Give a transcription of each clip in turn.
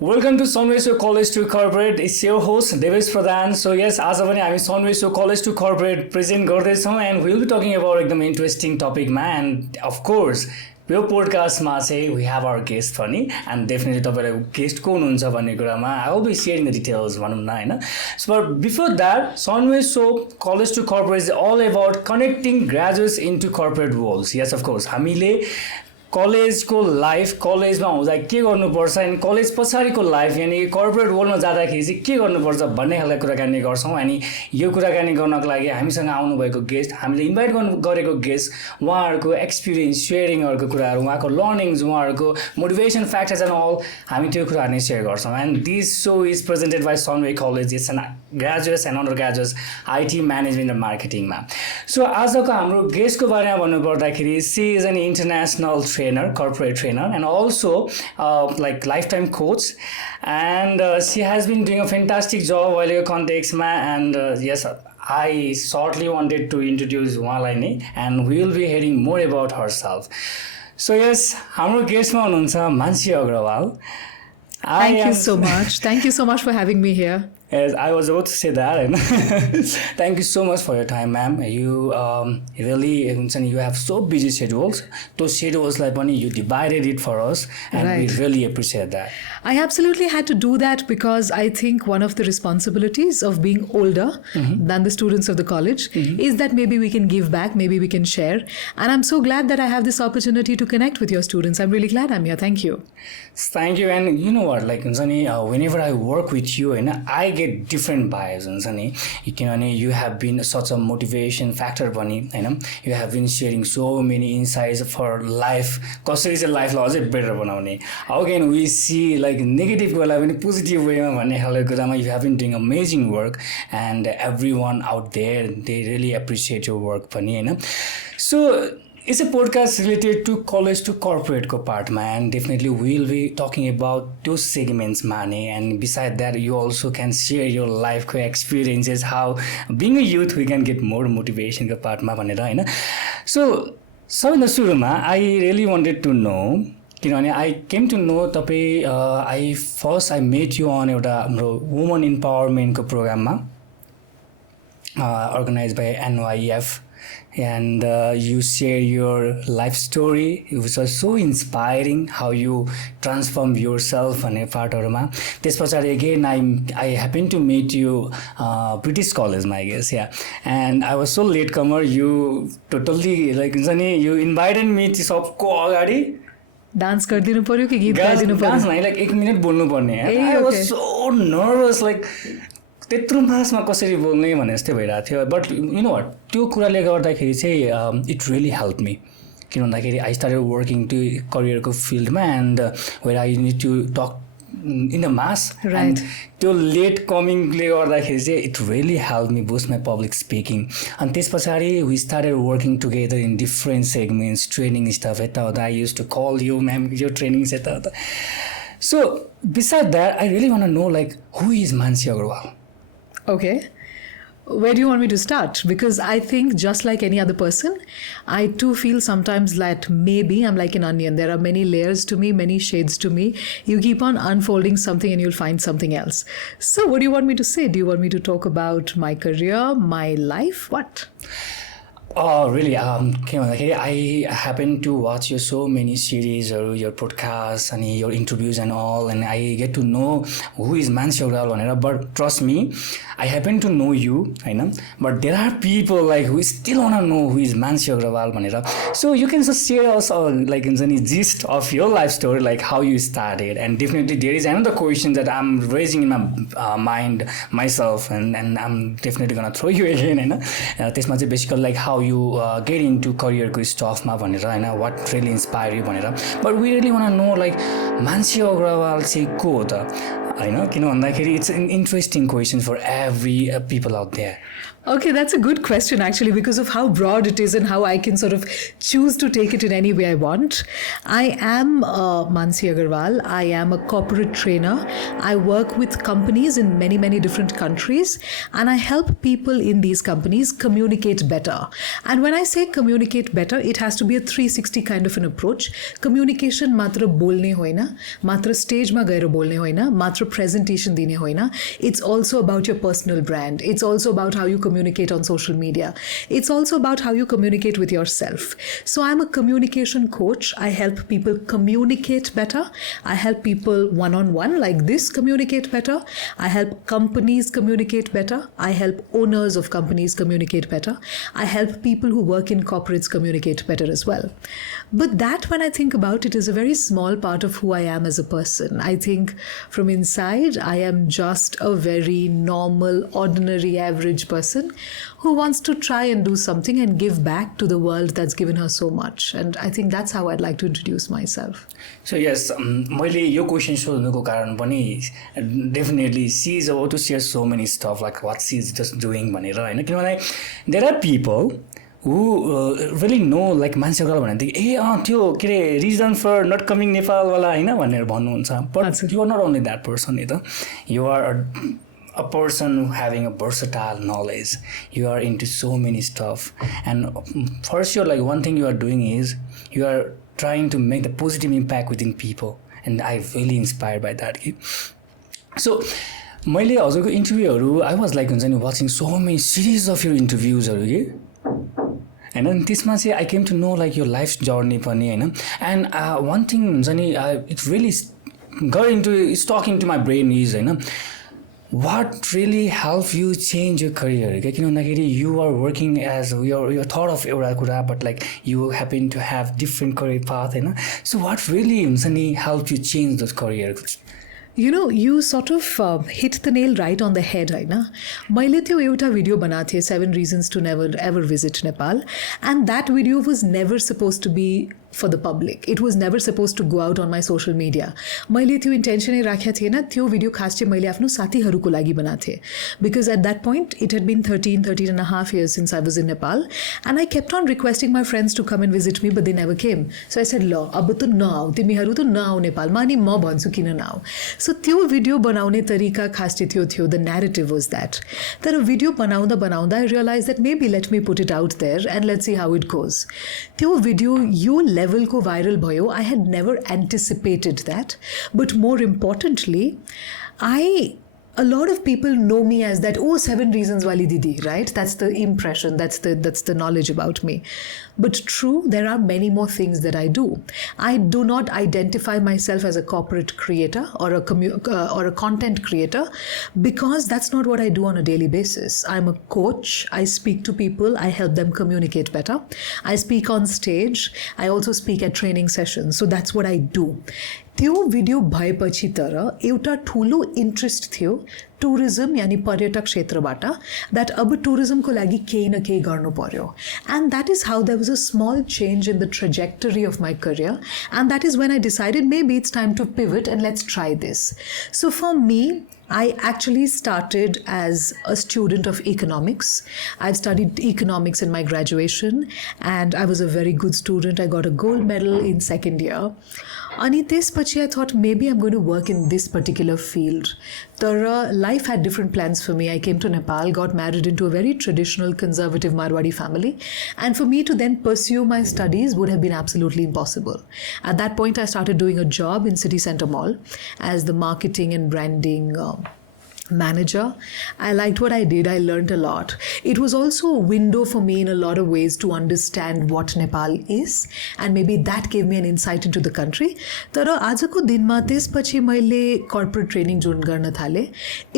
Welcome to Sunway Show College to Corporate. It's your host Devesh Pradhan. So yes, आज पनि हामी Sunway Show College to Corporate present गर्दैछौँ and we'll be talking about एकदम interesting topic मा and of course यो पोडकास्टमा चाहिँ we have our guest पनि and definitely तपाईलाई guest को हुनुहुन्छ भन्ने कुरामा I will be sharing the details भनौँ न हैन. So but before that, Sunway Show College to Corporate is all about connecting graduates into corporate roles. Yes, of course. हामीले कलेजको लाइफ कलेजमा हुँदा के गर्नुपर्छ अनि कलेज पछाडिको लाइफ यानी कर्पोरेट वर्ल्डमा जाँदाखेरि चाहिँ के गर्नुपर्छ भन्ने खालको कुराकानी गर्छौँ अनि यो कुराकानी गर्नको लागि हामीसँग आउनुभएको गेस्ट हामीले इन्भाइट गरेको गेस्ट उहाँहरूको एक्सपिरियन्स सेयरिङहरूको कुराहरू उहाँको लर्निङ्स उहाँहरूको मोटिभेसन फ्याक्टर्स एन्ड अल हामी त्यो कुराहरू नै सेयर गर्छौँ and this so is presented by Sunway college it's an graduates and undergraduates IT management र मार्केटिङमा सो आजको हाम्रो गेस्टको बारेमा भन्नुपर्दाखेरि she is an international trainer, corporate trainer, and also like lifetime coach. And she has been doing a fantastic job while your context, and yes, I shortly wanted to introduce Walaini, and we will be hearing more about herself. So yes, our guest is Mannsi Agarwal. Thank you so much. Thank you so much for having me here. As I was about to say that, and thank you so much for your time, ma'am. You really, you have so busy schedules. Those schedules, like when you divided it for us, and we really appreciate that. I absolutely had to do that because I think one of the responsibilities of being older than the students of the college is that maybe we can give back, maybe we can share. And I'm so glad that I have this opportunity to connect with your students. I'm really glad I'm here. Thank you. Thank you. And you know what, like, whenever I work with you, and I get different vibes, you have been such a motivation factor, you have been sharing so many insights for life. कसरी चाहिँ लाइफलाई अझै better बनाउने. How can we see like negative कुरा पनि positive way मा भन्ने खालको कुरामा you have been doing amazing work and everyone out there they really appreciate your work पनि हैन. So it's a podcast related to college to corporate ko part ma and definitely we'll be talking about those segments mane and beside that you also can share your life ko experiences how being a youth we can get more motivation ko part ma bhanera haina. So sabhai suruma I really wanted to know किनभने I came to know तपाईँ I met you on एउटा हाम्रो women empowerment को प्रोग्राममा organized by NYF and you share your life story. It was so inspiring how you transform yourself and a part of Roma. This पछाडि again I happened to meet you British College I guess, yeah, and I was so latecomer. You totally like you invited me to सबको अगाडि dance गरिदिनु पर्यो कि गीत गाइदिनु पर्यो dance नै like 1 minute बोल्नु पर्ने. I was so nervous like त्यत्रो मासमा कसरी बोल्ने भने जस्तै भइरहेको थियो बट यु नो व्हाट त्यो कुराले गर्दाखेरि चाहिँ इट रियली हेल्प मी किन भन्दाखेरि आई स्टार्टेड वर्किङ टु करियरको फिल्डमा and where I need to talk in the mass and त्यो लेट कमिङले गर्दाखेरि चाहिँ it really help me boost my public speaking अनि त्यस पछाडि we started working together in different segments training stuff यताउता I use to call you ma'am यो ट्रेनिङ्स यताउता. So beside that I really want to know like who is Mansi Agrawal. Okay. Where do you want me to start? Because I think just like any other person, I too feel sometimes that maybe I'm like an onion. There are many layers to me, many shades to me. You keep on unfolding something and you'll find something else. So what do you want me to say? Do you want me to talk about my career, my life? What? Oh, really? I happen to watch your so many series or your podcasts and your interviews and all, and I get to know who is Mannsi Agarwal. But trust me, I happen to know you, but there are people like who still wanna know who is Mannsi Agarwal. So you can just share us like in the gist of your life story, like how you started, and definitely there is another question that I'm raising in my mind myself, and I'm definitely gonna throw you again. This much basically like how you get into career stuff ma bhanera haina what really inspire you bhanera but we really want to know like Mannsi Agarwal चाहिँ को हो त होइन किन भन्दाखेरि it's an interesting question for every people out there. Okay, that's a good question actually, because of how broad it is and how I can sort of choose to take it in any way I want. I am Mannsi Agarwal. I am a corporate trainer. I work with companies in many, many different countries, and I help people in these companies communicate better. And when I say communicate better, it has to be a 360 kind of an approach. Communication matra bolne hoina, matra stage ma gaero bolne hoina, matra presentation dine hoina. It's also about your personal brand. It's also about how you communicate on social media. It's also about how you communicate with yourself. So I'm a communication coach. I help people communicate better. I help people one-on-one like this communicate better. I help companies communicate better. I help owners of companies communicate better. I help people who work in corporates communicate better as well. But that, when I think about it, is a very small part of who I am as a person. I think from inside, I am just a very normal, ordinary, average person who wants to try and do something and give back to the world that's given her so much. And I think that's how I'd like to introduce myself. So yes, मैले यो question सोध्नुको कारण पनि definitely she is about to share so many stuff like what she is just doing भनेर होइन किनभने there are people who really know like मान्छे अगाडि भनेदेखि त्यो के अरे रिजन फर नट कमिङ नेपालवाला होइन भनेर भन्नुहुन्छ but you are not only that person नि त you are a person having a versatile knowledge. You are into so many stuff, and for sure like one thing you are doing is you are trying to make the positive impact within people, and I really inspired by that. So मैले हजुरको इन्टरभ्यूहरू I was like हुन्छ नि watching so many series of your interviewsहरू के होइन त्यसमा चाहिँ I came to know like your life journey पनि होइन and one thing हुन्छ नि it really got into stuck into my brain is होइन what really helped you change your career क्या किन भन्दाखेरि you are working as your thought of एउटा कुरा but like you happen to have different career path होइन so what really हुन्छ नि helped you change those career. You know, you sort of hit the nail right on the head, होइन मैले त्यो एउटा video बनाएको थिएँ 7 reasons to never ever visit Nepal, and that video was never supposed to be for the public. It was never supposed to go out on my social media. मैले त्यो इन्टेन्सनै राखेको थिएन. त्यो भिडियो खास चाहिँ मैले आफ्नो साथीहरूको लागि बनाएको थिएँ because at that point it had been 13 and a half years since I was in Nepal, and I kept on requesting my friends to come and visit me, but they never came. So I said, ल अब त नआऊ तिमीहरू त नआऊ नेपालमा अनि म भन्छु किन नआऊ. So त्यो भिडियो बनाउने तरिका खास चाहिँ त्यो थियो. The narrative was that. तर भिडियो बनाउँदा I realized that maybe let me put it out there and let's see how it goes. त्यो भिडियो यो लेभलको भाइरल भयो. I had never anticipated that, but more importantly, a lot of people know me as that 7 reasons wali didi, right? That's the impression, that's the knowledge about me. But true, there are many more things that I do. I do not identify myself as a corporate creator or a content creator because that's not what I do on a daily basis. I'm a coach. I speak to people. I help them communicate better. I speak on stage. I also speak at training sessions. So that's what I do. त्यो video भएपछि तर एउटा ठुलो interest थियो tourism यानी पर्यटक क्षेत्रबाट that अब टुरिज्मको लागि केही न केही गर्नु पर्यो and that is how there was a small change in the trajectory of my career and that is when I decided maybe it's time to pivot and let's try this. So for me I actually started as a student of economics. I've studied economics in my graduation and I was a very good student. I got a gold medal in second year. अनि त्यसपछि I thought maybe I'm going to work in this particular field. तर life had different plans for me. I came to Nepal, got married into a very traditional conservative Marwadi family, and for me to then pursue my studies would have been absolutely impossible. At that point I started doing a job in City Center Mall as the marketing and branding manager. I liked what I did. I learned a lot. It was also a window for me in a lot of ways to understand what Nepal is, and maybe that gave me an insight into the country. तर आजको दिनमा त्यसपछि मैले corporate training join गर्न थाले.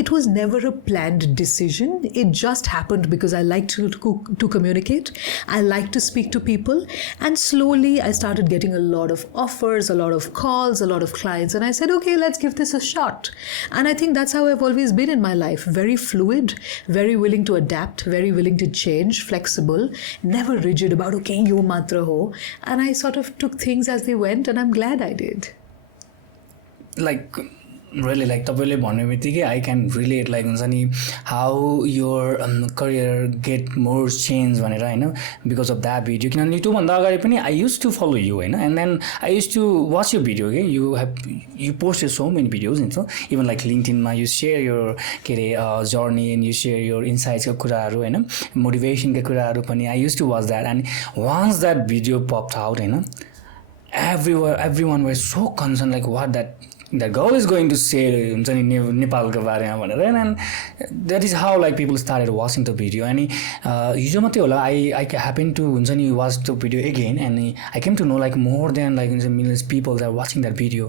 It was never a planned decision. It just happened because I liked to communicate. I liked to speak to people, and slowly I started getting a lot of offers, a lot of calls, a lot of clients, and I said, okay, let's give this a shot. And I think that's how I've always been in my life. Very fluid, very willing to adapt, very willing to change, flexible, never rigid about okay yo matra ho, and I sort of took things as they went and I'm glad I did. Like really like तपाईँले भन्ने बित्तिकै I can relate like हुन्छ नि how your career get more change भनेर हैन because of that video किनभने त्योभन्दा अगाडि पनि I used to follow you Hahn and then I used to watch your video okay you posted so many videos and so even like LinkedIn मा you share your के अरे journey and you share your insights को कुराहरु हैन motivation का कुराहरु पनि I used to watch that and once that video popped out Hahn everyone was so concerned like what that girl is going to say हुन्छ नि नेपालको बारेमा भनेर and that is how like people started watching the video अनि हिजो मात्रै होला I happened to हुन्छ नि watch the video again and I came to know like more than like millions of people that are watching that video.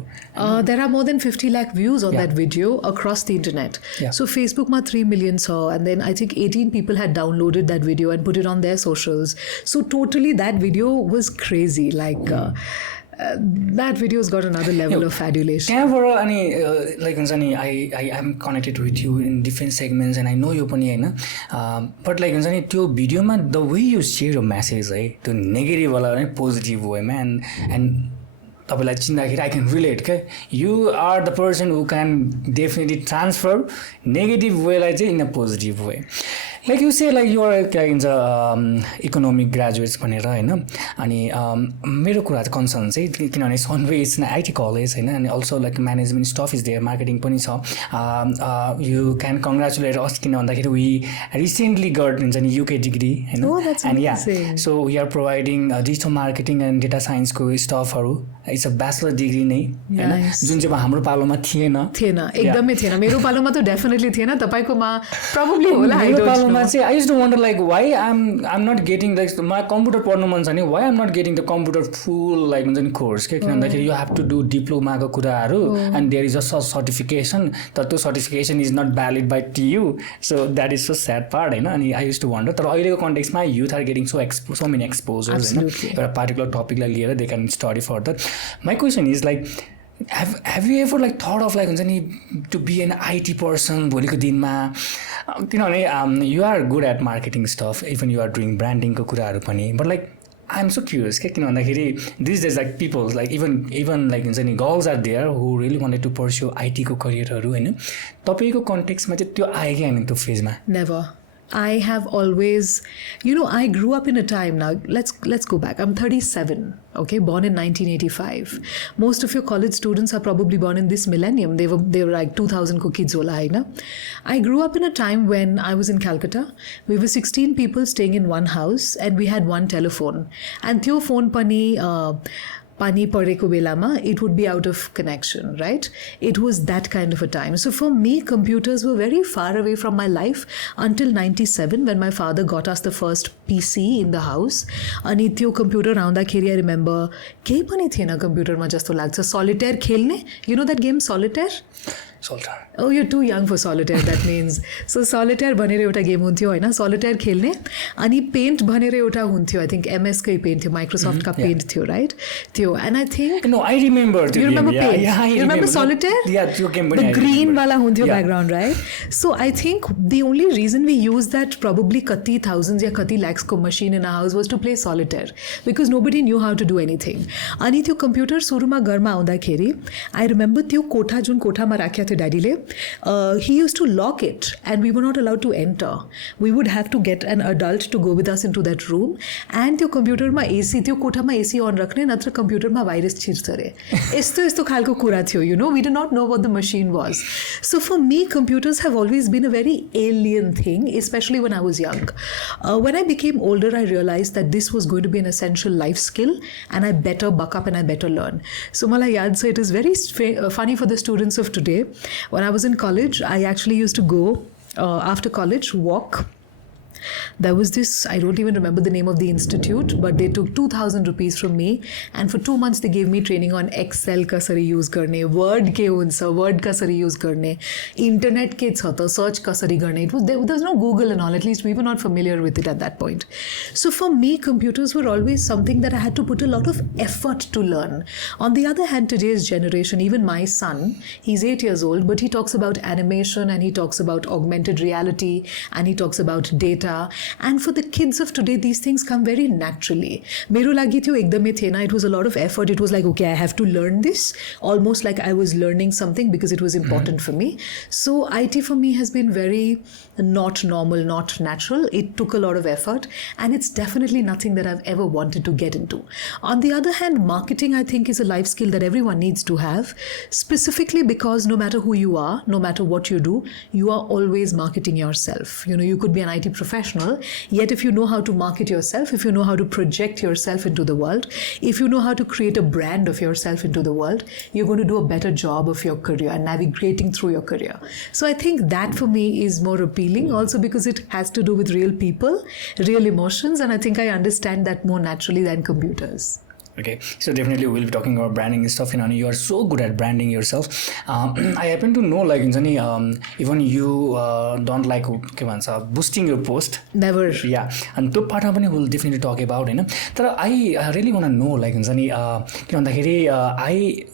There are more than 50 lakh views on that video across the internet. So Facebook ma 3 million saw and then I think 18 people had downloaded that video and put it on their socials. So totally that video was crazy like that video's got another level of adulation. त्यहाँबाट अनि like हुन्छ नि I am connected with you in different segments and I know you पनि हैन but like हुन्छ नि त्यो भिडियोमा the way you share your message है त्यो नेगेटिभ वाला हैन पोजिटिभ वेमा and तपाईलाई चिन्दाखेरि I can relate के you are the person who can definitely transfer negative way like in a positive way. Like you say like you are in the economic graduates भनेर हैन अनि मेरो कुरा चाहिँ concern चाहिँ किनभने Sunway is an IT college Hahn and also like management staff is there marketing पनि छ you can congratulate us किन भन्दाखेरि we recently got हुन्छ नि UK degree Hahn and yeah so we are providing digital marketing and data science को स्टाफहरु it's a bachelor degree नै हैन जुन चाहिँ हाम्रो पालोमा थिएन एकदमै थिएन मेरो पालोमा त डेफिनेटली थिएन तपाईकोमा probably होला I don't know I used to wonder like why I'm not getting like my computer पढ्नु मन छ नि why I'm not getting the computer full like हुन्छ नि course के किनभन्दाखेरि you have to do diploma को कुराहरु and there is a certification तर त्यो certification is not valid by TU so that is so sad part हैन अनि I used to wonder तर अहिलेको context मा youth are getting so many exposures हैन एउटा particular topic लाई लिएर they can study further. My question is like have you ever like thought of like हुन्छ नि to be an IT person भोलिको दिनमा किनभने you are good at marketing stuff even you are doing branding को कुराहरु पनि but like I'm so curious के किन भन्दाखेरि these days like people like even like हुन्छ नि girls are there who really wanted to pursue IT को करियरहरु हैन तपाईको कन्टेक्स्टमा चाहिँ त्यो आयो कि हैन त्यो फेजमा Never. I have always, you know, I grew up in a time now. Let's go back. I'm 37. Okay, born in 1985. Most of your college students are probably born in this millennium. They were like 2000 ko kids hola hai na. I grew up in a time when I was in Calcutta. We were 16 people staying in one house and we had one telephone. And त्यो phone pani pani pareko belama, it would be out of connection, right? It was that kind of a time. So for me, computers were very far away from my life until 97 when my father got us the first PC in the house. Ani त्यो computer आउँदाखेरि I remember केही पनि थिएन computer मा जस्तो लाग्छ solitaire खेल्ने. You know that game solitaire? Solitaire. Oh, you're too young for solitaire, that means. So solitaire भनेर एउटा गेम हुन्थ्यो हैन solitaire खेल्ने अनि पेन्ट भनेर एउटा हुन्थ्यो I think MS कै पेन्ट थियो Microsoft का पेन्ट थियो right त्यो and I think no I remember you remember paint you remember solitaire yeah त्यो गेम पनि the green वाला हुन्थ्यो background right so I think the only reason we used that probably कति thousands या कति lakhs को machine in our house was to play solitaire because nobody knew how to do anything अनि त्यो computer सुरुमा घरमा आउँदाखेरि I remember त्यो कोठा जुन कोठामा राख्या थियो ड्याडीले he used to lock it and we were not allowed to enter. We would have to get an adult to go with us into that room and त्यो कम्प्युटरमा AC त्यो कोठामा AC on राख्ने नत्र कम्प्युटरमा भाइरस छिर्छ रे यस्तो खालको कुरा थियो you know we did not know what the machine was. So for me computers have always been a very alien thing especially when I was young. When I became older I realized that this was going to be an essential life skill and I better buck up and I better learn. So मलाई याद छ it is very funny for the students of today. When I was in college, I actually used to go after college, walk. There was this, I don't even remember the name of the institute, but they took 2,000 rupees from me and for 2 months they gave me training on Excel kasari use garne, Word ke huncha, Word kasari use garne, internet ke cha ta search kasari garne. There was no Google and all, at least we were not familiar with it at that point. So for me, computers were always something that I had to put a lot of effort to learn. On the other hand, today's generation, even my son, he's 8 years old, but he talks about animation and he talks about augmented reality and he talks about data हुन्छ. And for the kids of today, these things come very naturally. मेरो लागि त्यो एकदमै थिएन. It was a lot of effort. It was like, okay, I have to learn this. Almost like I was learning something because it was important for me. So IT for me has been very not normal, not natural. It took a lot of effort, and it's definitely nothing that I've ever wanted to get into. On the other hand, marketing, I think, is a life skill that everyone needs to have, specifically because no matter who you are, no matter what you do, you are always marketing yourself. You could be an IT professional, yet if you know how to market yourself, if you know how to project yourself into the world, if you know how to create a brand of yourself into the world, you're going to do a better job of your career and navigating through your career. So I think that for me is more appealing, also because it has to do with real people, real emotions, and I think I understand that more naturally than computers. Okay, so definitely we'll be talking about branding and stuff. You are so good at branding yourself. I happen to know, like, even you don't like boosting your post. Never. Yeah, and that part we'll definitely talk about. But I really want to know, like, I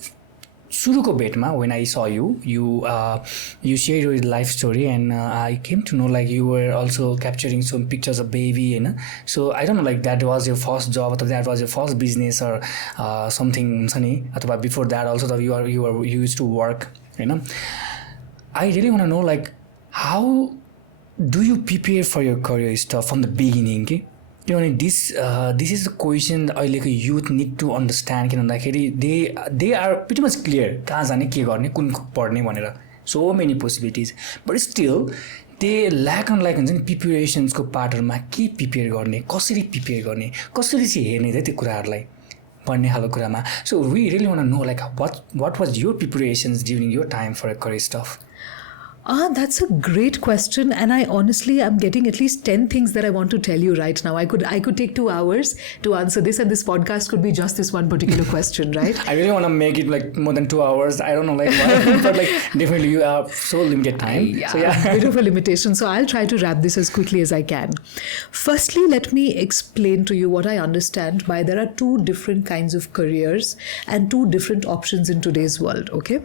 सुरुको भेटमा when I saw you shared your life story, and I came to know like you were also capturing some pictures of baby, so I don't know, like that was your first job or that was your first business or something, or before that also you used to work, I really want to know, like, how do you prepare for your career stuff from the beginning? This is the question like a youth need to understand. They are pretty much clear. So many possibilities, but still they lack on like preparations ko pattern ke prepare गर्ने, कसरी prepare गर्ने, कसरी चाहिँ हेर्ने त्यो कुराहरुलाई पढ्ने खालको कुरामा. So we really want to know, like, what was your preparations during your time for a career stuff? That's a great question, and I honestly am getting at least 10 things that I want to tell you right now. I could take 2 hours to answer this, and this podcast could be just this one particular question, right? I really want to make it like more than 2 hours. I don't know, like, why, but like definitely you have so limited time. Yeah, so yeah, a bit of a limitation. So I'll try to wrap this as quickly as I can. Firstly, let me explain to you what I understand by there are 2 different kinds of careers and 2 different options in today's world. Okay,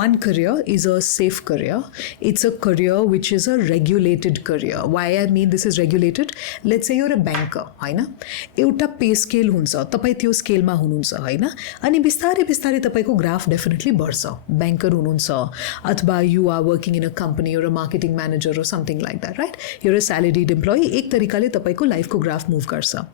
one career is a safe career. It's a career which is a regulated career. Why I mean this is regulated? Let's say you're a banker, हैन? एउटा पे scale हुन्छ, तपाई त्यो स्केलमा हुनुहुन्छ, हैन? अनि बिस्तारै बिस्तारै तपाईको ग्राफ डेफिनेटली बढ्छ. बैंकर हुनुहुन्छ, अथवा you are working in a company, you're a marketing manager or something like that, right? You're a salaried employee. एक तरिकाले तपाईको लाइफको ग्राफ मुभ गर्छ.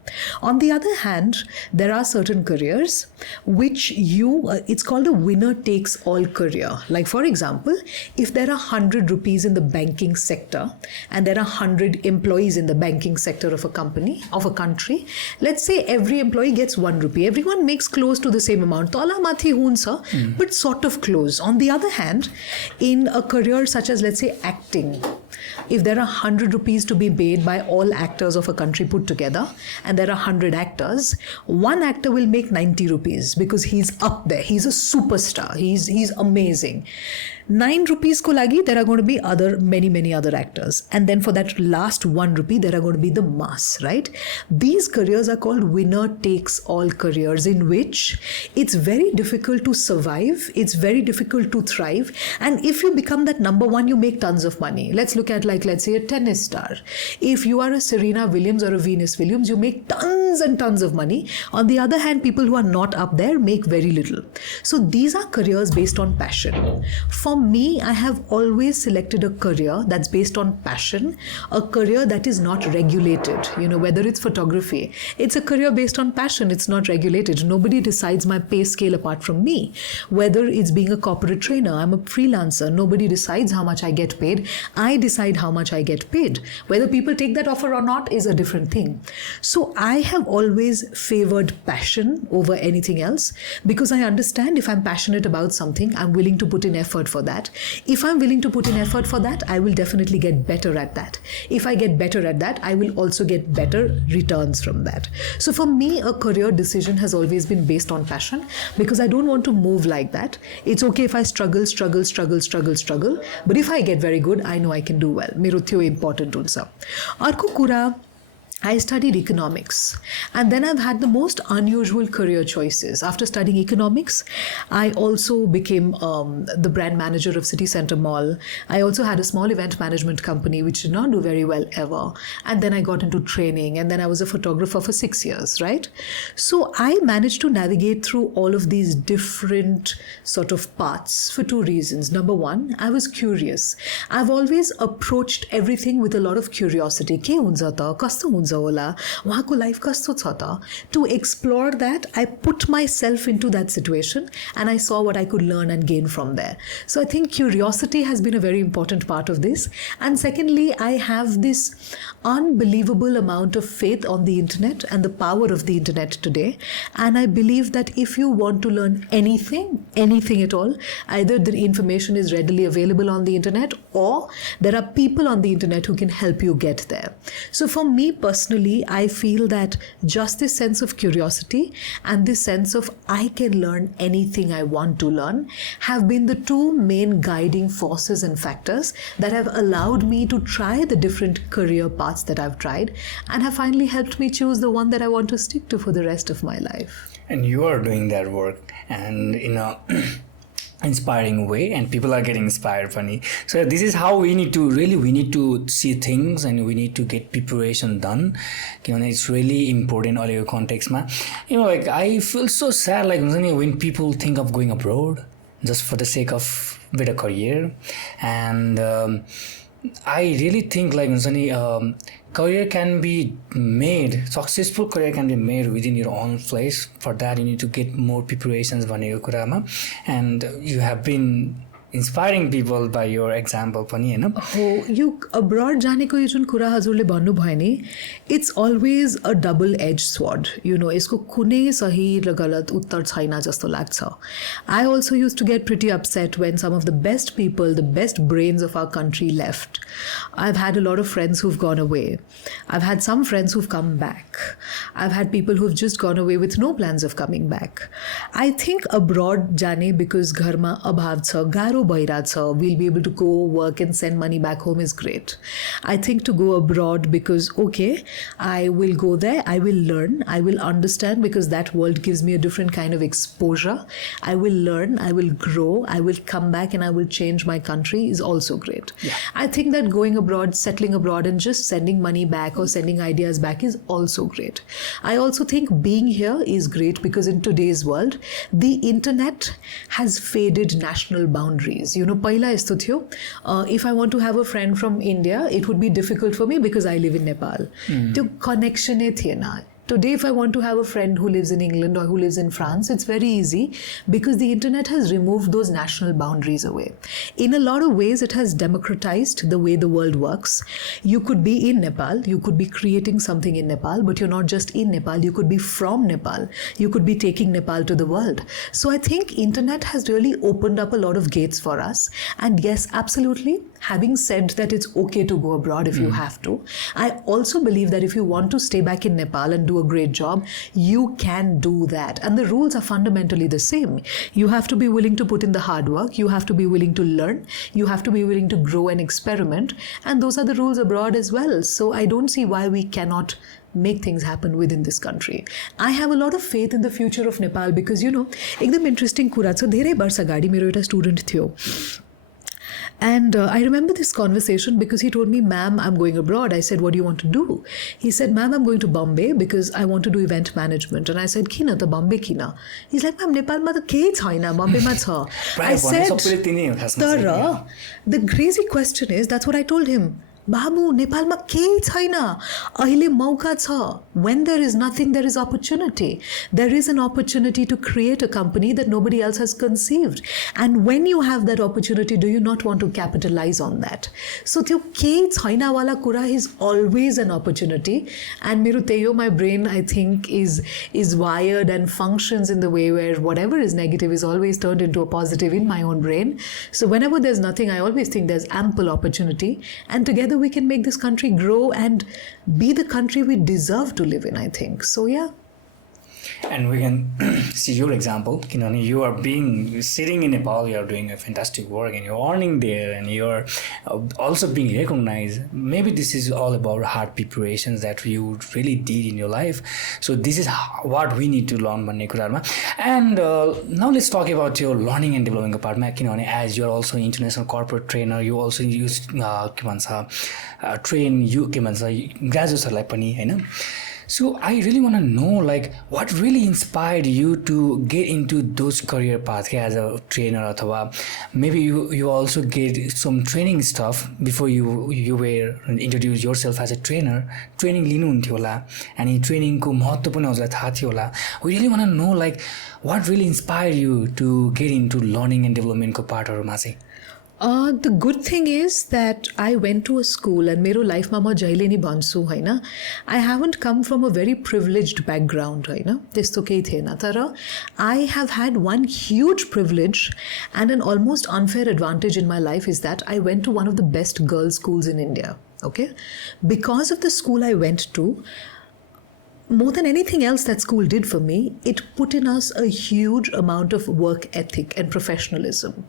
On the other hand, there are certain careers which it's called a winner takes all career. Like, for example, if there are 100 rupees in the banking sector and there are 100 employees in the banking sector of a company, of a country, let's say every employee gets 1 rupee. Everyone makes close to the same amount. Tala mathi hunsa, but sort of close. On the other hand, in a career such as, let's say, acting, if there are 100 rupees to be paid by all actors of a country put together, and there are 100 actors, one actor will make 90 rupees because he's up there. He's a superstar. He's amazing. 9 rupees ko lagi, there are going to be many other actors. And then for that last 1 rupee, there are going to be the mass, right? These careers are called winner takes all careers, in which it's very difficult to survive. It's very difficult to thrive. And if you become that number one, you make tons of money. Let's look at, like, let's say a tennis star. If you are a Serena Williams or a Venus Williams, you make tons and tons of money. On the other hand, people who are not up there make very little. So these are careers based on passion. For me, I have always selected a career that's based on passion, a career that is not regulated. Whether it's photography, it's a career based on passion. It's not regulated. Nobody decides my pay scale apart from me. Whether it's being a corporate trainer, I'm a freelancer. Nobody decides how much I get paid. I decide how much I get paid. Whether people take that offer or not is a different thing. So I have always favored passion over anything else, because I understand if I'm passionate about something, I'm willing to put in effort for that. If I'm willing to put in effort for that, I will definitely get better at that. If I get better at that, I will also get better returns from that. So for me, a career decision has always been based on passion, because I don't want to move like that. It's okay if I struggle, but if I get very good, I know I can do well. मेरो त्यो important हुन्छ. अर्को कुरा, I studied economics, and then I've had the most unusual career choices. After studying economics, I also became the brand manager of City Center Mall. I also had a small event management company, which did not do very well ever. And then I got into training, and then I was a photographer for 6 years, right? So I managed to navigate through all of these different sort of paths for two reasons. Number one, I was curious. I've always approached everything with a lot of curiosity. के हुन्छ त? कस्तो हुन्छ होला? उहाँको life कस्तो छ त? To explore that, I put myself into that situation and I saw what I could learn and gain from there. So I think curiosity has been a very important part of this. And secondly, I have this unbelievable amount of faith on the internet and the power of the internet today. And I believe that if you want to learn anything at all, either the information is readily available on the internet or there are people on the internet who can help you get there. So for me personally, I feel that just this sense of curiosity and this sense of I can learn anything I want to learn have been the two main guiding forces and factors that have allowed me to try the different career paths that I've tried and have finally helped me choose the one that I want to stick to for the rest of my life. And you are doing that work and in a inspiring way, and people are getting inspired funny. So this is how we need to see things and we need to get preparation done. It's really important all your context ma. Like I feel so sad like when people think of going abroad just for the sake of better career, and I really think like career can be made, successful career can be made within your own place. For that you need to get more preparations भनेको कुरामा, and you have been inspiring people by your example पनि हैन. हो यो abroad जानेको यो जुन कुरा हजुरले भन्नु भयो नि, it's always a double edged sword. यसको कुनै सही र गलत उत्तर छैन जस्तो लाग्छ. I also used to get pretty upset when some of the best people, the best brains of our country left. I've had a lot of friends who've gone away. I've had some friends who've come back. I've had people who've just gone away with no plans of coming back. I think abroad जाने because घरमा अभाव छ, गाह्रो भइरहेछ, we'll be able to go work and send money back home is great. I think to go abroad because okay, I will go there, I will learn, I will understand because that world gives me a different kind of exposure. I will learn, I will grow, I will come back and I will change my country is also great. Yeah. I think that going abroad, settling abroad and just sending money back or sending ideas back is also great. I also think being here is great because in today's world, the internet has faded national boundaries. पहिला यस्तो थियो, if I want to have a friend from India, it would be difficult for me because I live in Nepal. त्यो connection नै थिएन. Today, if I want to have a friend who lives in England or who lives in France, it's very easy because the internet has removed those national boundaries away. In a lot of ways, it has democratized the way the world works. You could be in Nepal, you could be creating something in Nepal, but you're not just in Nepal, you could be from Nepal. You could be taking Nepal to the world. So I think internet has really opened up a lot of gates for us. And yes, absolutely, having said that it's okay to go abroad if you have to, I also believe that if you want to stay back in Nepal and do a great job, you can do that. And the rules are fundamentally the same. You have to be willing to put in the hard work. You have to be willing to learn. You have to be willing to grow and experiment. And those are the rules abroad as well. So I don't see why we cannot make things happen within this country. I have a lot of faith in the future of Nepal because, एकदम interesting कुरा छ. धेरै वर्ष अगाडि मेरो एउटा student थियो. And I remember this conversation because he told me, ma'am, I'm going abroad. I said, what do you want to do? He said, ma'am, I'm going to Bombay because I want to do event management. And I said, kina ta Bombay kina? He's like, ma'am, Nepal ma ta kehi chaina, Bombay ma cha. I said, tara, the crazy question is, that's what I told him. Babu, Nepalमा केही छैन. अहिले मौका छ. When there is nothing, there is opportunity. There is an opportunity to create a company that nobody else has conceived. And when you have that opportunity, do you not want to capitalize on that? So त्यो केही छैन वाला कुरा is always an opportunity. And मेरो त्यही हो, my brain, I think, is wired and functions in the way where whatever is negative is always turned into a positive in my own brain. So whenever there's nothing, I always think there's ample opportunity. And together we can make this country grow and be the country we deserve to live in, I think. So, yeah. And we can see your example. You are being sitting in Nepal, you are doing a fantastic work and you're earning there and you're also being recognized. Maybe this is all about hard preparations that you really did in your life. So this is what we need to learn भन्ने कुराहरुमा. And now let's talk about your learning and development part. As you're also an international corporate trainer, you also use train you graduates पनि हैन. So I really want to know, like, what really inspired you to get into those career paths as a trainer, or maybe you also get some training stuff before you were introduced yourself as a trainer. Training लिनु हुन्थ्यो होला अनि training को महत्व पनि हजुरलाई थाहा थियो होला. We really want to know, like, what really inspired you to get into learning and development को पार्टहरुमा चाहिँ. The good thing is that I went to a school and मेरो लाइफमा म जहिले नि भन्छु हैन, I haven't come from a very privileged background हैन, त्यस्तो केही थिएन. तर I have had one huge privilege and an almost unfair advantage in my life is that I went to one of the best girls' schools in India. Okay, because of the school I went to, more than anything else that school did for me, it put in us a huge amount of work ethic and professionalism.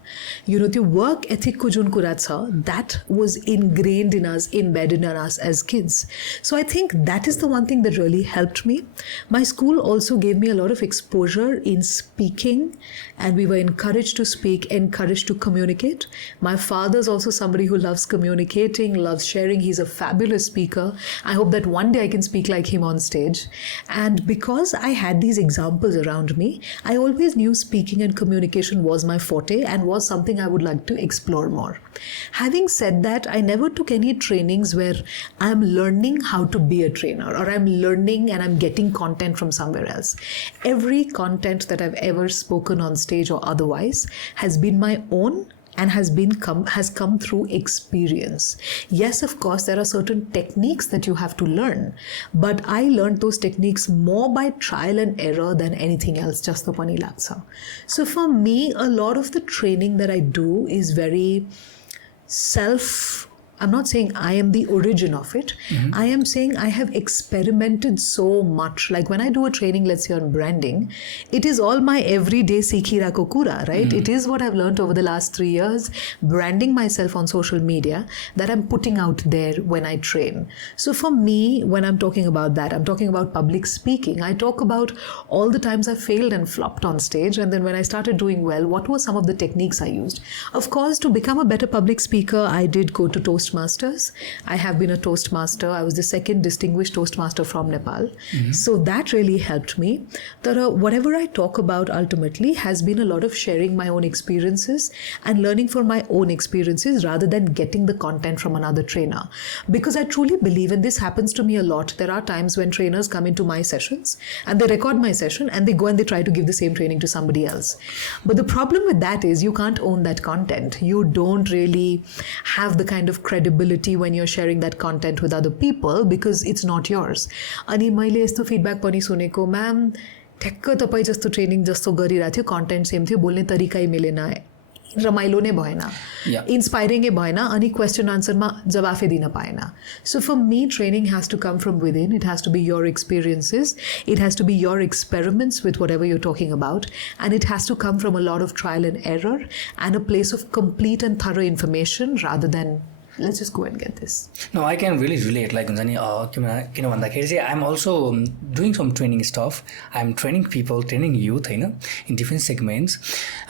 The work ethic ko jun kura cha, that was ingrained in us, embedded in us as kids. So I think that is the one thing that really helped me. My school also gave me a lot of exposure in speaking, and we were encouraged to speak, encouraged to communicate. My father's also somebody who loves communicating, loves sharing. He's a fabulous speaker. I hope that one day I can speak like him on stage. And because I had these examples around me, I always knew speaking and communication was my forte and was something I would like to explore more. Having said that, I never took any trainings where I'm learning how to be a trainer or I'm learning and I'm getting content from somewhere else. Every content that I've ever spoken on stage or otherwise has been my own and has come through experience. Yes, of course, there are certain techniques that you have to learn, but I learned those techniques more by trial and error than anything else, just the pani lagcha. So for me, a lot of the training that I do is very I'm not saying I am the origin of it. Mm-hmm. I am saying I have experimented so much. Like when I do a training, let's say on branding, it is all my everyday sikhirako kura, right? Mm-hmm. It is what I've learned over the last 3 years, branding myself on social media, that I'm putting out there when I train. So for me, when I'm talking about that, I'm talking about public speaking. I talk about all the times I failed and flopped on stage. And then when I started doing well, what were some of the techniques I used? Of course, to become a better public speaker, I did go to Toastmasters. I have been a Toastmaster. I was the second distinguished Toastmaster from Nepal. Mm-hmm. So that really helped me. Whatever I talk about ultimately has been a lot of sharing my own experiences and learning from my own experiences rather than getting the content from another trainer. Because I truly believe, and this happens to me a lot, there are times when trainers come into my sessions and they record my session and they go and they try to give the same training to somebody else. But the problem with that is you can't own that content. You don't really have the kind of credibility when you're sharing that content with other people because it's not yours. अनि मैले यस्तो feedback पनि सुनेको, ma'am ठ्याक्क तपाईँ जस्तो training जस्तो गरिरहेको थियो, कन्टेन्ट सेम थियो, बोल्ने तरिकै मिलेन, रमाइलो नै भएन, इन्स्पायरिङै भएन, अनि क्वेसन आन्सरमा जवाफै दिन पाएन. So for me, training has to come from within. It has to be your experiences. It has to be your experiments with whatever you're talking about. And it has to come from a lot of trial and error and a place of complete and thorough information rather than let's just go and get this. No, I can really relate. Like, I'm also doing some training stuff. I'm training people, training youth, in different segments.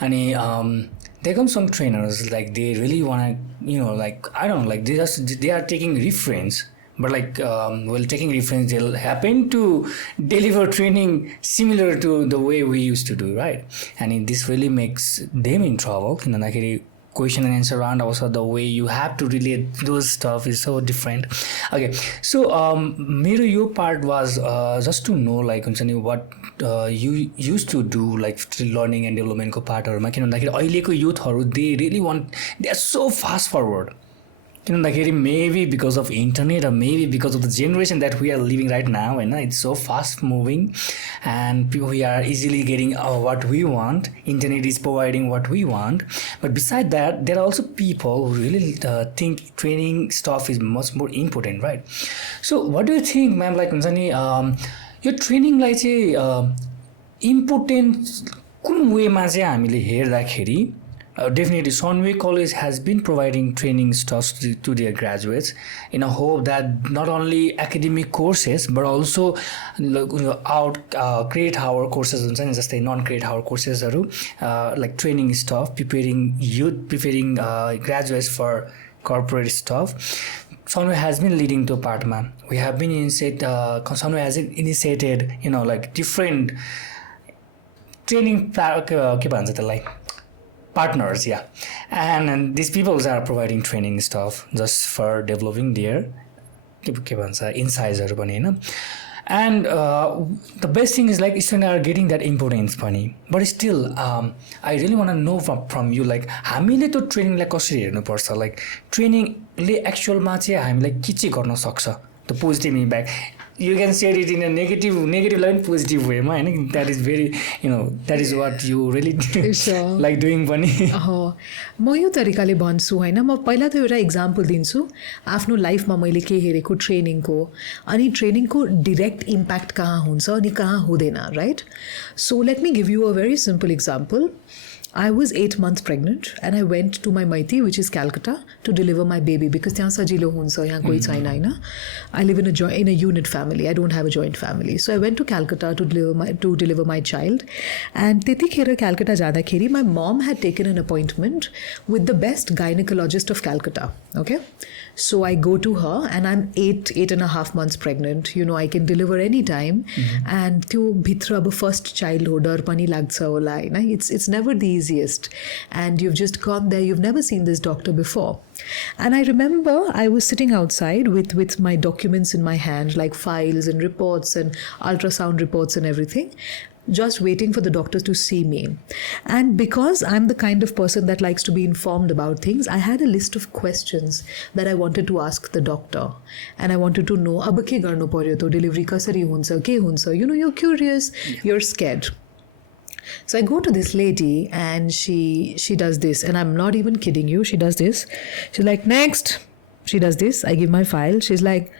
And there come some trainers, like they really want to, like, I don't know, like they are taking reference. But like, while taking reference, they'll happen to deliver training similar to the way we used to do, right? And this really makes them in trouble. Question and answer round, also the way you have to relate those stuff is so different. Okay, so मेरो यो part was just to know, like, what you used to do, like learning and development को पार्टहरुमा, किन भन्दाखेरि अहिलेको युथहरु they are so fast forward. Maybe because of internet or maybe because of the generation that we are living right now, and it's so fast moving and we are easily getting what we want. Internet is providing what we want. But beside that, there are also people who really think training stuff is much more important, right? So what do you think, ma'am, like, your training, like, important कुन वेमा चाहिँ हामीले हेर्दाखेरि definitely Sunway College has been providing training stuff to their graduates in a hope that not only academic courses but also out credit hour courses हुन्छ नि जस्तै non credit hour courses like training stuff preparing graduates for corporate stuff. Sunway has been leading to partma. We have been Sunway has initiated like different training के भन्छ त्यसलाई partners, yeah, and these people are providing training stuff just for developing their insights and the best thing is like students are getting that importance funny, but still I really want to know from you like हामीले त्यो ट्रेनिङलाई कसरी हेर्नु पर्छ like ट्रेनिङले एक्चुअलमा चाहिँ हामीलाई के चाहिँ गर्न सक्छ the positive impact. You can share it in a negative line, positive way. That is very, that is what you really like doing पनि. म यो तरिकाले भन्छु होइन म पहिला त एउटा इक्जाम्पल दिन्छु आफ्नो लाइफमा मैले के हेरेको ट्रेनिङको अनि ट्रेनिङको डिरेक्ट इम्प्याक्ट कहाँ हुन्छ अनि कहाँ हुँदैन right so let me give you a very simple example I was 8 months pregnant and I went to my Maiti, which is Calcutta, to deliver my baby because त्यहाँ सजिलो हुन्छ यहाँ कोही छैन होइन I live in a unit family. I don't have a joint family. So I went to Calcutta to deliver my child. And त्यतिखेर Calcutta जाँदाखेरि my mom had taken an appointment with the best gynecologist of Calcutta. Okay? So I go to her and I'm 8.5 months pregnant. I can deliver anytime. And त्यो भित्र अब first child हो डर पनि लाग्छ होला होइन it's never the easiest. And you've just gone there, you've never seen this doctor before. And I remember I was sitting outside with my documents in my hand, like files and reports and ultrasound reports and everything, just waiting for the doctors to see me. And because I'm the kind of person that likes to be informed about things, I had a list of questions that I wanted to ask the doctor. And I wanted to know, अब के गर्नु पर्यो त delivery कसरी हुन्छ के हुन्छ you're curious, you're scared. So I go to this lady and she does this and I'm not even kidding you, she does this. She's like, next. She does this, I give my file. She's like,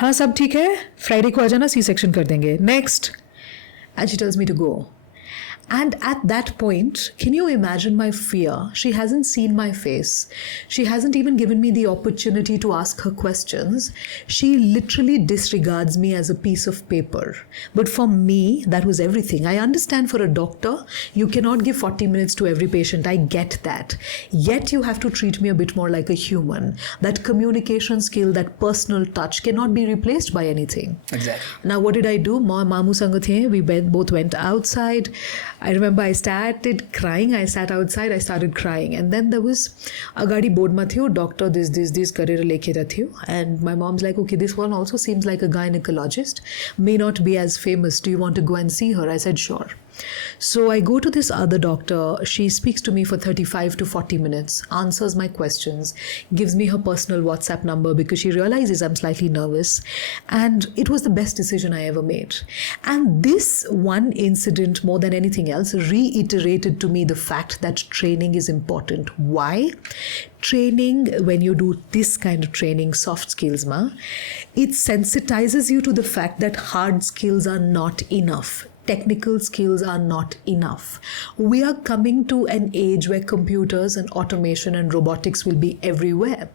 हाँ सब ठीक है, Friday को आ जाना C-section कर देंगे. Next. And she tells me to go. And at that point, can you imagine my fear? She hasn't seen my face. She hasn't even given me the opportunity to ask her questions. She literally disregards me as a piece of paper. But for me, that was everything. I understand for a doctor, you cannot give 40 minutes to every patient. I get that. Yet you have to treat me a bit more like a human. That communication skill, that personal touch cannot be replaced by anything. Exactly. Now, what did I do? Mamu sanga the. We both went outside. I remember I started crying. I sat outside. I started crying. And then there was agadi board ma thiyo, doctor this garera lekhe ra thiyo. And my mom's like, okay, this one also seems like a gynecologist. May not be as famous. Do you want to go and see her? I said, sure. So I go to this other doctor. She speaks to me for 35 to 40 minutes, answers my questions, gives me her personal WhatsApp number because she realizes I'm slightly nervous. And it was the best decision I ever made. And this one incident, more than anything else, reiterated to me the fact that training is important. Why? Training, when you do this kind of training, soft skills, it sensitizes you to the fact that hard skills are not enough. Technical skills are not enough. We are coming to an age where computers and automation and robotics will be everywhere.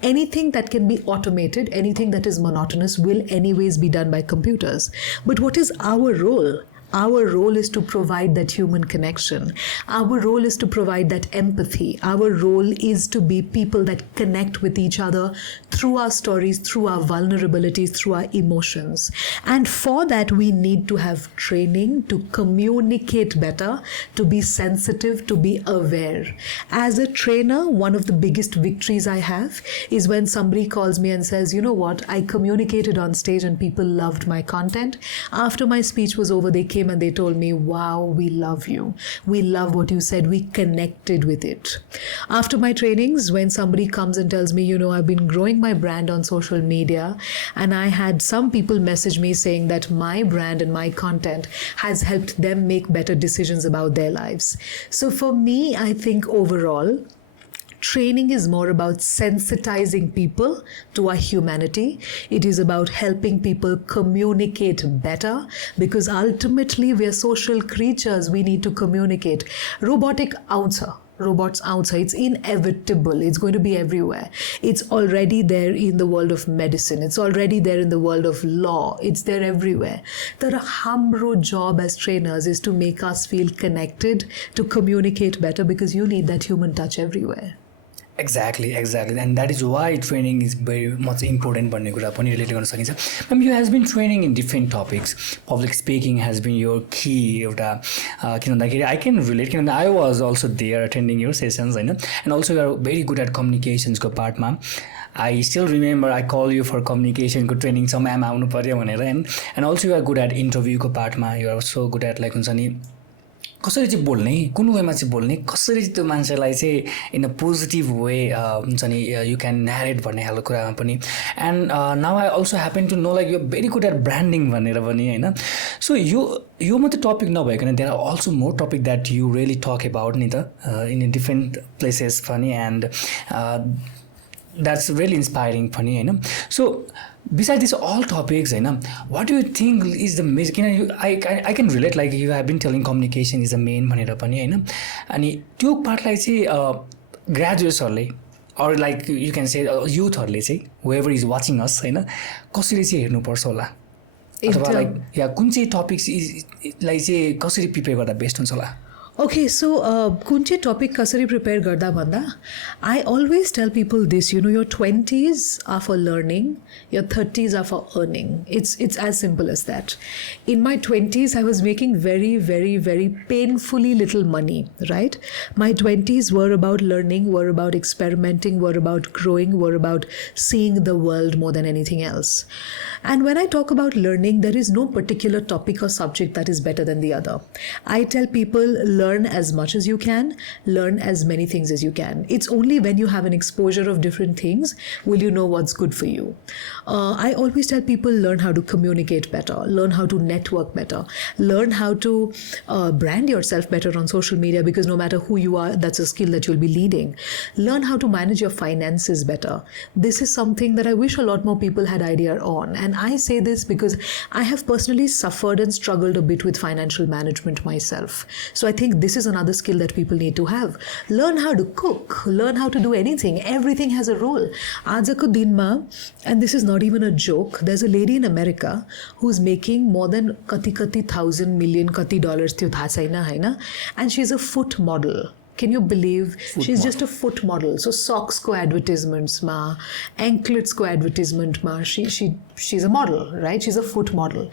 Anything that can be automated, anything that is monotonous will anyways be done by computers. But what is our role? Our role is to provide that human connection. Our role is to provide that empathy. Our role is to be people that connect with each other through our stories, through our vulnerabilities, through our emotions. And for that, we need to have training to communicate better, to be sensitive, to be aware. As a trainer, one of the biggest victories I have is when somebody calls me and says, you know what, I communicated on stage and people loved my content. After my speech was over, they came and they told me, wow, we love you. We love what you said. We connected with it. After my trainings, when somebody comes and tells me, I've been growing my brand on social media, and I had some people message me saying that my brand and my content has helped them make better decisions about their lives. So for me, I think overall, Training is more about sensitizing people to our humanity. It is about helping people communicate better, because ultimately we are social creatures. We need to communicate. Robotic answer. Robots outside, it's inevitable. It's going to be everywhere. It's already there in the world of medicine. It's already there in the world of law. It's there everywhere. The hamro job as trainers is to make us feel connected, to communicate better, because you need that human touch everywhere. Exactly. And that is why training is very much important भन्ने कुरा पनि relate गर्न सकिन्छ. Ma'am, you has been training in different topics. Public speaking has been your key एउटा किन भन्दाखेरि I can relate किनभने I was also there attending your sessions Hahn, and also you are very good at communications को पार्टमा. I still remember I call you for communication को training छ ma'am आउनु पर्यो भनेर, and also you are good at interview को पार्टमा. You are so good at like हुन्छ नि कसरी चाहिँ बोल्ने, कुन वेमा चाहिँ बोल्ने, कसरी त्यो मान्छेलाई चाहिँ इन अ पोजिटिभ वे हुन्छ नि यु क्यान न्यारेट भन्ने खालको कुरामा पनि. And now I also happen to know like you very good at branding भनेर पनि होइन. सो यो मात्रै टपिक नभइकन there are also more topic that you really talk about नि त इन डिफ्रेन्ट प्लेसेस पनि, एन्ड द्याट्स रियली इन्सपायरिङ पनि होइन. सो besides these all topics, what do you think is the main? I can relate, like you have been telling communication is the main भनेर पनि होइन. अनि त्यो पार्टलाई चाहिँ ग्रेजुएट्सहरूले or like you can say youthहरूले चाहिँ whoever is watching us होइन कसरी चाहिँ हेर्नुपर्छ होला, अथवा लाइक या कुन चाहिँ टपिक्सलाई चाहिँ कसरी प्रिपेयर गर्दा बेस्ट हुन्छ होला? Okay, so कुन चाहिँ topic कसरी prepare गर्दा भन्दा, I always tell people this, your 20s are for learning, your 30s are for earning. It's as simple as that. In my 20s, I was making very, very, very painfully little money, right? My 20s were about learning, were about experimenting, were about growing, were about seeing the world more than anything else. And when I talk about learning, there is no particular topic or subject that is better than the other. I tell people, learn as much as you can, learn as many things as you can. It's only when you have an exposure of different things will you know what's good for you. I always tell people, learn how to communicate better, learn how to network better, learn how to brand yourself better on social media, because no matter who you are, that's a skill that you'll be leading. Learn how to manage your finances better. This is something that I wish a lot more people had idea on. And I say this because I have personally suffered and struggled a bit with financial management myself. So I think this is another skill that people need to have. Learn how to cook, learn how to do anything. Everything has a role. Aajako dinma, and this is not even a joke, there's a lady in America who's making more than kati thousand million kati dollars थियो थाहा छैन हैन, and she's a foot model. Can you believe? She's just a foot model. So socks ko advertisements ma, anklets ko advertisement ma. She's a model, right? She's a foot model.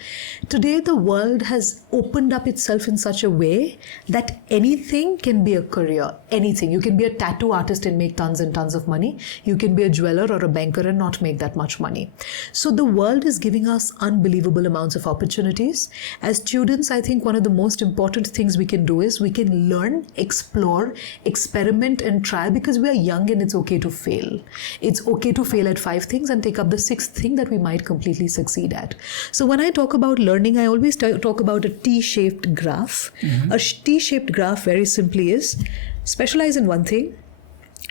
Today the world has opened up itself in such a way that anything can be a career. Anything. You can be a tattoo artist and make tons and tons of money. You can be a jeweler or a banker and not make that much money. So the world is giving us unbelievable amounts of opportunities. As students, I think one of the most important things we can do is we can learn, explore, experiment and try, because we are young and it's okay to fail. It's okay to fail at 5 things and take up the 6th thing that we might completely succeed at. So when I talk about learning, I always talk about a T-shaped graph. Mm-hmm. A T-shaped graph very simply is specialize in one thing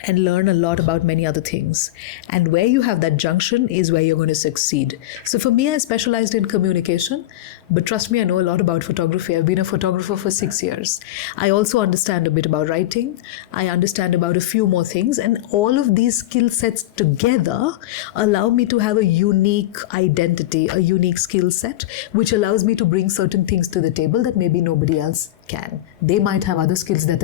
and learn a lot about many other things. And where you have that junction is where you're going to succeed. So for me, I specialized in communication, but trust me, I know a lot about photography. I've been a photographer for 6 years. I also understand a bit about writing. I understand about a few more things. And all of these skill sets together allow me to have a unique identity, a unique skill set, which allows me to bring certain things to the table that maybe nobody else can. They might have other skills that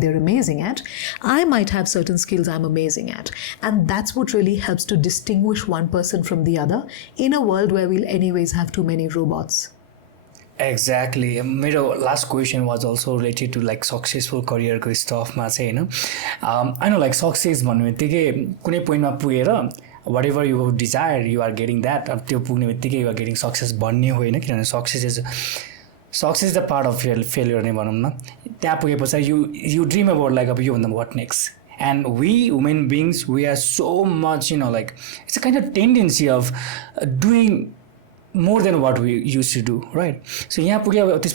they're amazing at. I might have certain skills I'm amazing at. And that's what really helps to distinguish one person from the other in a world where we'll anyways have too many robots. Exactly. My last question was also related to like successful career stuff. I know like success कुनै पोइन्टमा पुगेर whatever you desire, you are getting that. त्यो पुग्ने बित्तिकै you are getting success भन्ने होइन, किनभने success is the part of failure नै भनौँ न. त्यहाँ पुगेपछि you dream about like अब यो भन्दा what next. And we human beings, we are so much like it's a kind of tendency of doing more than what we used to do, right? So यहाँ पुग्यो अब त्यस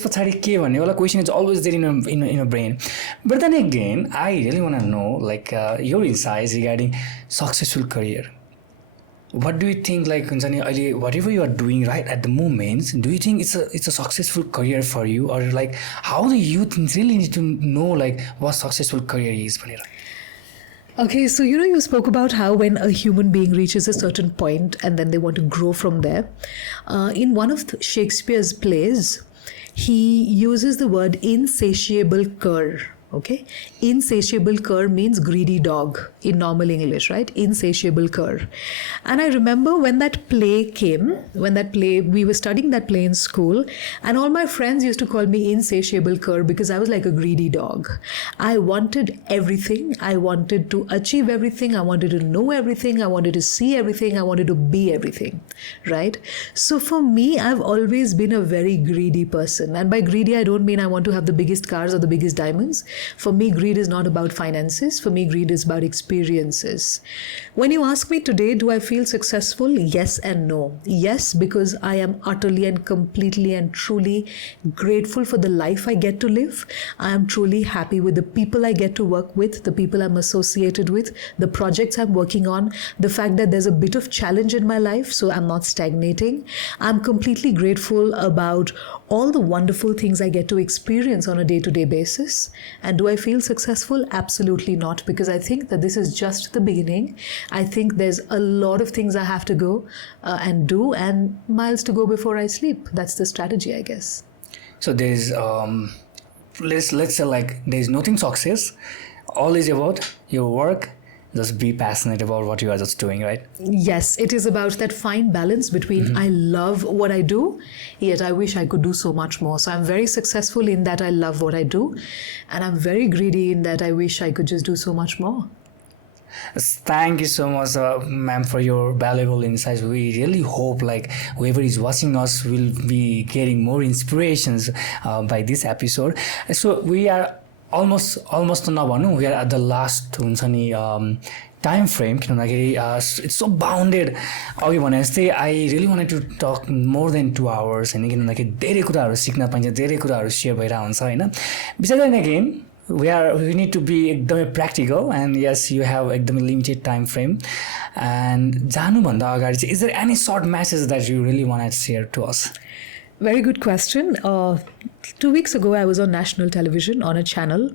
पछाडि के भन्ने वाला question is always there in your brain. But then again, I really want to know like your insights regarding successful career. What do you think, like हुन्छ नि अहिले whatever you are doing right at the moment, do you think it's a successful career for you, or like how the youth really need to know like what successful career is भनेर? Okay, so you spoke about how when a human being reaches a certain point and then they want to grow from there. In one of Shakespeare's plays, he uses the word insatiable cur. Okay, insatiable cur means greedy dog in normal English, right? Insatiable cur. And I remember when that play came, we were studying that play in school, and all my friends used to call me insatiable cur because I was like a greedy dog. I wanted everything. I wanted to achieve everything. I wanted to know everything. I wanted to see everything. I wanted to be everything, right? So for me, I've always been a very greedy person. And by greedy, I don't mean I want to have the biggest cars or the biggest diamonds. For me, greed is not about finances. For me, greed is about experiences. When you ask me today, do I feel successful? Yes and no. Yes, because I am utterly and completely and truly grateful for the life I get to live. I am truly happy with the people I get to work with, the people I'm associated with, the projects I'm working on, the fact that there's a bit of challenge in my life, so I'm not stagnating. I'm completely grateful about all the wonderful things I get to experience on a day-to-day basis. And do I feel successful? Absolutely not, because I think that this is just the beginning. I think there's a lot of things I have to go and do, and miles to go before I sleep. That's the strategy, I guess. So there's let's say like there's nothing success. All is about your work. Just be passionate about what you are just doing, right? Yes, it is about that fine balance between I love what I do, yet I wish I could do so much more. So I'm very successful in that I love what I do, and I'm very greedy in that I wish I could just do so much more. Thank you so much, ma'am, for your valuable insights. We really hope like whoever is watching us will be getting more inspirations by this episode. So we are almost नभनौँ, we are at the last हुन्छ नि time frame, किनभने it's so bounded. अघि भने जस्तै I really wanted to talk more than 2 hours हैन, किनभने धेरै कुराहरू सिक्न पाइन्छ, धेरै कुराहरू सेयर भइरहेको हुन्छ हैन. Besides that again, we need to be एकदमै practical, and yes, you have एकदमै limited time frame. And जानु भन्दा अगाडि चाहिँ is there any short message that you really want to share to us? Very good question. 2 weeks ago, I was on national television on a channel,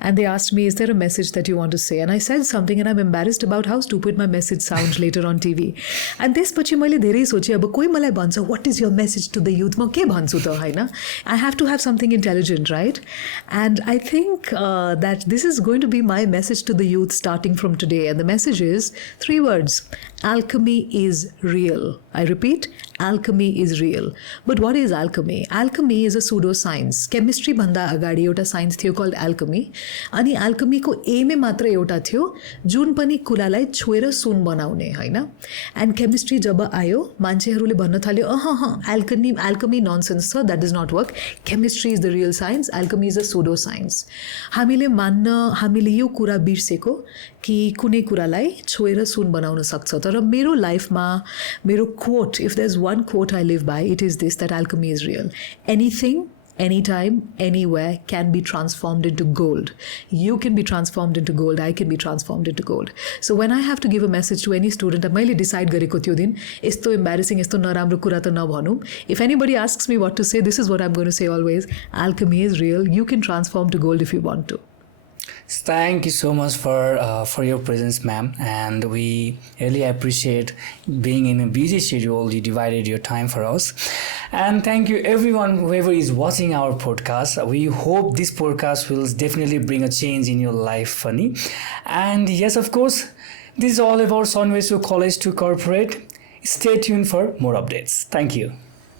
and they asked me, is there a message that you want to say? And I said something, and I'm embarrassed about how stupid my message sounds later on TV. And त्यसपछि मैले धेरै सोचेँ, अब कोही मलाई भन्छ, what is your message to the youth? म के भन्छु त हैन? I have to have something intelligent, right? And I think that this is going to be my message to the youth starting from today. And the message is 3 words. Alchemy is real. I repeat, alchemy is real. But what is alchemy? Alchemy is a pseudoscience. Chemistry भन्दा अगाडि एउटा signs थियो called alchemy. अनि alchemyको एमै मात्र एउटा थियो, जुन पनि कुरालाई छोएर सुन बनाउने हैन. And chemistry जब आयो, मान्छेहरूले भन्न थाल्यो alchemy nonsense छ, that does not work. Chemistry is the real science, alchemy is a pseudoscience. हामीले यो कुरा बिर्सेको कि कुनै कुरालाई छोएर सुन बनाउन सक्छ. तर मेरो लाइफमा मेरो quote, if there's one quote I live by, it is this, that alchemy is real. Anything, anytime, anywhere can be transformed into gold. You can be transformed into gold. I can be transformed into gold. So when I have to give a message to any student, मैले decide गरेको त्यो दिन यस्तो embarrassing, यस्तो नराम्रो कुरा त नभनौँ. If anybody asks me what to say, this is what I'm going to say always. Alchemy is real. You can transform to gold if you want to. Thank you so much for your presence, ma'am, and we really appreciate being in a busy schedule. You divided your time for us, and thank you everyone whoever is watching our podcast. We hope this podcast will definitely bring a change in your life, funny. And yes, of course, this is all about Sunway Show College to Corporate. Stay tuned for more updates. Thank you.